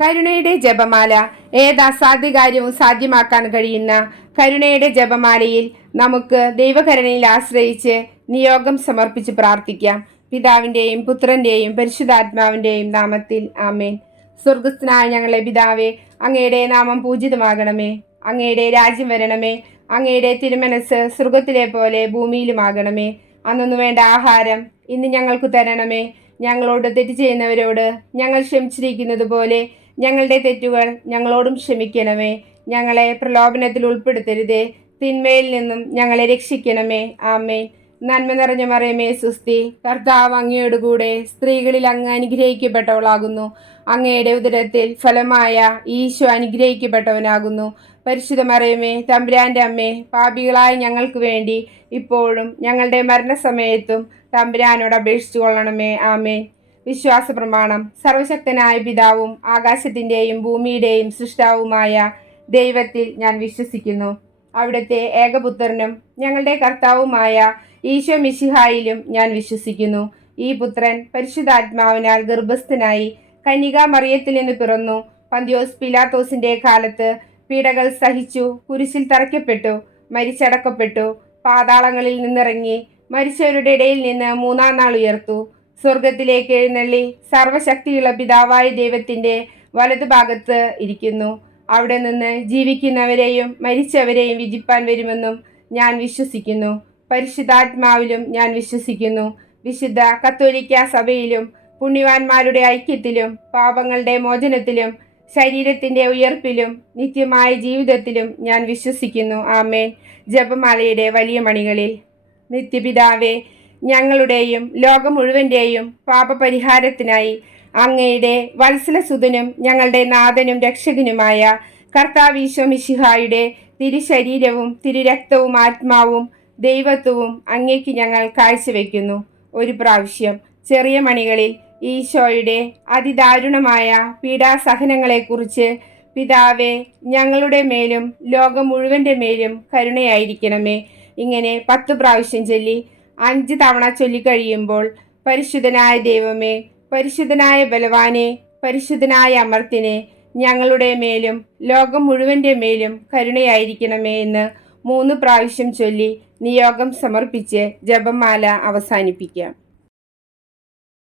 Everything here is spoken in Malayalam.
കരുണയുടെ ജപമാല. ഏത് അസാധ്യ കാര്യവും സാധ്യമാക്കാൻ കഴിയുന്ന കരുണയുടെ ജപമാലയിൽ നമുക്ക് ദൈവകരുണയിൽ ആശ്രയിച്ച് നിയോഗം സമർപ്പിച്ച് പ്രാർത്ഥിക്കാം. പിതാവിൻ്റെയും പുത്രൻ്റെയും പരിശുദ്ധാത്മാവിൻ്റെയും നാമത്തിൽ ആമേൻ. സ്വർഗസ്ഥനായ ഞങ്ങളെ പിതാവേ, അങ്ങയുടെ നാമം പൂജിതമാകണമേ. അങ്ങയുടെ രാജ്യം വരണമേ. അങ്ങയുടെ തിരുമനസ് സ്വർഗത്തിലെ പോലെ ഭൂമിയിലുമാകണമേ. അന്നു വേണ്ട ആഹാരം ഇന്ന് ഞങ്ങൾക്ക് തരണമേ. ഞങ്ങളോട് തെറ്റ് ചെയ്യുന്നവരോട് ഞങ്ങൾ ക്ഷമിച്ചിരിക്കുന്നത് പോലെ ഞങ്ങളുടെ തെറ്റുകൾ ഞങ്ങളോടും ക്ഷമിക്കണമേ. ഞങ്ങളെ പ്രലോഭനത്തിൽ ഉൾപ്പെടുത്തരുതേ, തിന്മയിൽ നിന്നും ഞങ്ങളെ രക്ഷിക്കണമേ. ആമേൻ. നന്മ നിറഞ്ഞ മറിയമേ സുസ്തി, കർത്താവ് അങ്ങയോടുകൂടെ സ്ത്രീകളിൽ അങ്ങ് അനുഗ്രഹിക്കപ്പെട്ടവളാകുന്നു. അങ്ങയുടെ ഉദരത്തിൽ ഫലമായ ഈശോ അനുഗ്രഹിക്കപ്പെട്ടവനാകുന്നു. പരിശുദ്ധ മറിയമേ, തമ്പുരാന്റെ അമ്മേ, പാപികളായ ഞങ്ങൾക്ക് വേണ്ടി ഇപ്പോഴും ഞങ്ങളുടെ മരണസമയത്തും തമ്പുരാനോട് അപേക്ഷിച്ചു കൊള്ളണമേ. ആമേൻ. വിശ്വാസ പ്രമാണം. സർവശക്തനായ പിതാവും ആകാശത്തിൻ്റെയും ഭൂമിയുടെയും സൃഷ്ടാവുമായ ദൈവത്തിൽ ഞാൻ വിശ്വസിക്കുന്നു. അവിടുത്തെ ഏകപുത്രനും ഞങ്ങളുടെ കർത്താവുമായ ഈശോ മിശിഹായിലും ഞാൻ വിശ്വസിക്കുന്നു. ഈ പുത്രൻ പരിശുദ്ധാത്മാവിനാൽ ഗർഭസ്ഥനായി കന്യകാ മറിയത്തിൽ നിന്ന് പിറന്നു. പന്തിയോസ് പിലാത്തോസിന്റെ കാലത്ത് പീഡകൾ സഹിച്ചു, കുരിശിൽ തറയ്ക്കപ്പെട്ടു, മരിച്ചടക്കപ്പെട്ടു, പാതാളങ്ങളിൽ നിന്നിറങ്ങി മരിച്ചവരുടെ ഇടയിൽ നിന്ന് മൂന്നാം നാൾ ഉയർത്തു. സ്വർഗത്തിലേക്ക് എഴുന്നള്ളി സർവശക്തിയുള്ള പിതാവായ ദൈവത്തിന്റെ വലതുഭാഗത്ത് ഇരിക്കുന്നു. അവിടെ നിന്ന് ജീവിക്കുന്നവരെയും മരിച്ചവരെയും വിധിപ്പാൻ വരുമെന്നും ഞാൻ വിശ്വസിക്കുന്നു. പരിശുദ്ധാത്മാവിലും ഞാൻ വിശ്വസിക്കുന്നു. വിശുദ്ധ കത്തോലിക്ക സഭയിലും പുണ്യവാന്മാരുടെ ഐക്യത്തിലും പാപങ്ങളുടെ മോചനത്തിലും ശരീരത്തിന്റെ ഉയർപ്പിലും നിത്യമായ ജീവിതത്തിലും ഞാൻ വിശ്വസിക്കുന്നു. ആമേൻ. ജപമാലയുടെ വലിയ മണികളിൽ. നിത്യപിതാവേ, ഞങ്ങളുടെയും ലോകം മുഴുവൻ്റെയും പാപപരിഹാരത്തിനായി അങ്ങയുടെ വത്സലസുതനും ഞങ്ങളുടെ നാഥനും രക്ഷകനുമായ കർത്താവ് ഈശോ മിശിഹായുടെ തിരുശരീരവും തിരുരക്തവും ആത്മാവും ദൈവത്വവും അങ്ങേക്ക് ഞങ്ങൾ കാഴ്ചവെക്കുന്നു. ഒരു പ്രാവശ്യം ചെറിയ മണികളിൽ ഈശോയുടെ അതിദാരുണമായ പീഡാസഹനങ്ങളെക്കുറിച്ച് പിതാവേ, ഞങ്ങളുടെ മേലും ലോകം മുഴുവൻ്റെ മേലും കരുണയായിരിക്കണമേ. ഇങ്ങനെ 10 പ്രാവശ്യം ചൊല്ലി 5 തവണ ചൊല്ലിക്കഴിയുമ്പോൾ പരിശുദ്ധനായ ദൈവമേ, പരിശുദ്ധനായ ബലവാനെ, പരിശുദ്ധനായ അമർത്തിനെ, ഞങ്ങളുടെ മേലും ലോകം മുഴുവൻ്റെ മേലും കരുണയായിരിക്കണമേ എന്ന് 3 പ്രാവശ്യം ചൊല്ലി നിയോഗം സമർപ്പിച്ച് ജപമാല അവസാനിപ്പിക്കാം.